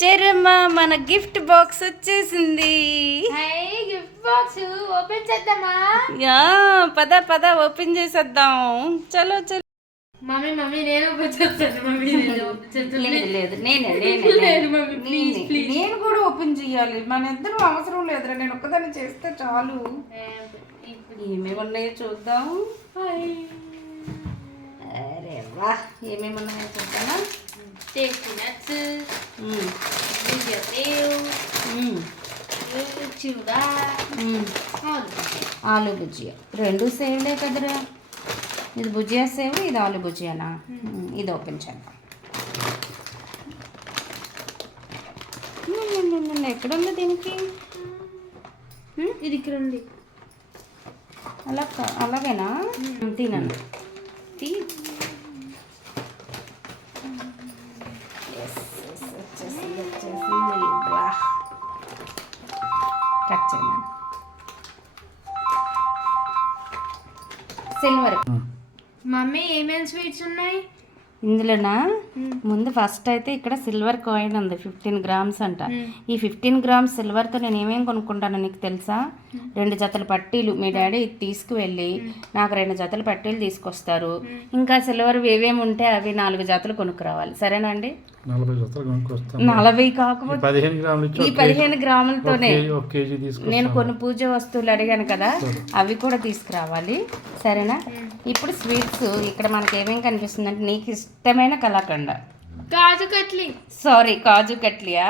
చెరమ్మా మన gift box వచ్చేసింది. Gift box open చేద్దామా? యా పద పద ఓపెన్ చేసేద్దాం. చలో చలో. మమ్మీ మమ్మీ నేను ఓపెన్ చేస్తాను. మమ్మీ లేదు లేదు నేను కూడా ఓపెన్ చేయాలి. మన ఇద్దరు అవసరం లేదురా, నేను ఒక్కదాన్ని చేస్తే చాలు. ఏమేమి ఉన్నాయో చూద్దాం. అరే వా, ఏమేమి ఉన్నాయో చూద్దామా? టేస్టీ నట్స్, భుజియా సేవ్, చివడా, ఆలు భుజియా. రెండు సేవ్లే కదరా. ఇది భుజియా సేవ్, ఇది ఆలు భుజియానా? ఇది ఓపెన్ చేద్దాం. ఎక్కడుంది దీనికి? ఇది ఇక్కడ ఉంది. అలాగేనా? తినండి. కట్ చేయండి. సిల్వర్. మమ్మీ ఏమేమి స్వీట్స్ ఉన్నాయి ఇందులోనా? ముందు ఫస్ట్ అయితే ఇక్కడ సిల్వర్ కాయిన్ ఉంది, 15 గ్రామ్స్ అంట. ఈ 15 గ్రామ్స్ సిల్వర్తో నేను ఏమేమి కొనుక్కుంటానో నీకు తెలుసా? 2 జతల పట్టీలు. మీ డాడీ తీసుకువెళ్ళి నాకు 2 జతల పట్టీలు తీసుకొస్తారు. ఇంకా సిల్వర్ ఏమేమి ఉంటే అవి 4 జతలు కొనుక్కురావాలి. సరేనా అండి? 40 కాకపోతే ఈ 15 గ్రాములతోనే నేను కొన్ని పూజ వస్తువులు అడిగాను కదా, అవి కూడా తీసుకురావాలి. సరేనా? ఇప్పుడు స్వీట్స్ ఇక్కడ మనకి ఏమేమి కనిపిస్తుందంటే, నీకు ఇష్టమైన కలాకండ, కాజు కట్లీ. సారీ కాజు కట్లియా?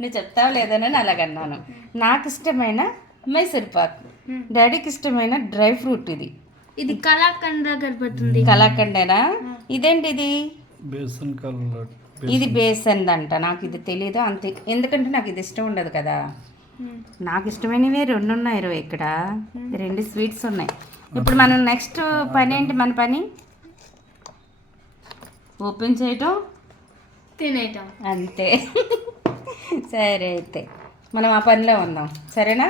నువ్వు చెప్తావు లేదని అలాగన్నాను. నాకు ఇష్టమైన మైసూర్ పాక్, డాడీకి ఇష్టమైన డ్రై ఫ్రూట్. ఇది కలాకండ కనపడుతుంది. కలాకండేనా? ఇదేంటి ఇది? బేసన్ కలర్. ఇది బేసన్ అంట. నాకు ఇది తెలియదు అంతే, ఎందుకంటే నాకు ఇది ఇష్టం ఉండదు కదా. నాకు ఇష్టమైనవి 2 ఉన్నాయి ఇక్కడ. 2 స్వీట్స్ ఉన్నాయి. ఇప్పుడు మనం నెక్స్ట్ పని ఏంటి? మన పని ఓపెన్ చేయటం, తినేయటం, అంతే. సరే అయితే మనం ఆ పనిలో ఉందాం. సరేనా?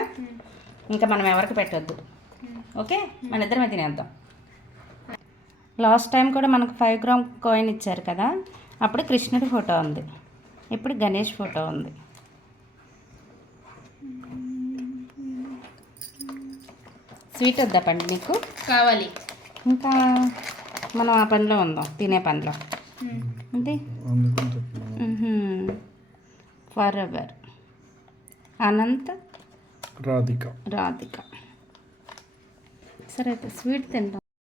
ఇంకా మనం ఎవరికి పెట్టొద్దు. ఓకే, మన ఇద్దరమే తినేద్దాం. లాస్ట్ టైం కూడా మనకు 5 గ్రామ్ కాయిన్ ఇచ్చారు కదా, అప్పుడు కృష్ణుడి ఫోటో ఉంది, ఇప్పుడు గణేష్ ఫోటో ఉంది. స్వీట్ వద్దా పండి నీకు? కావాలి. ఇంకా మనం ఆ పనిలో ఉందాం, తినే పనిలో. అంతే. ఫర్ ఎవర్ అనంత రాధిక. సరే అయితే స్వీట్ తింటాం.